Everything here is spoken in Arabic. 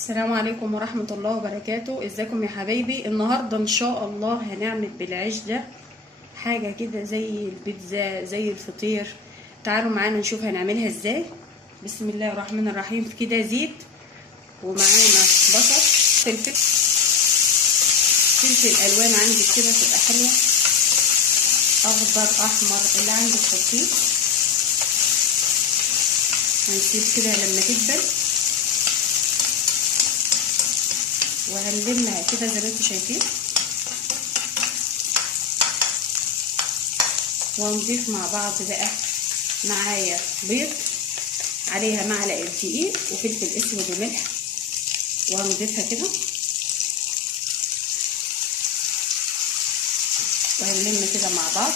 السلام عليكم ورحمة الله وبركاته. ازيكم يا حبايبي؟ النهاردة ان شاء الله هنعمل بالعيش ده حاجة كده زي البيتزا زي الفطير. تعالوا معانا نشوف هنعملها ازاي. بسم الله الرحمن الرحيم. في كده زيت ومعانا بصل، فلفل الوان عندك كده تبقى حلوة، اخضر احمر اللي عندك حطيه. هنسيب كده لما تدبل وهنلمها كده زي ما انتم شايفين، وهنضيف مع بعض بقى معايا بيض، عليها معلقه دقيق وفلفل اسود وملح، وهنضيفها كده وهنلم كده مع بعض.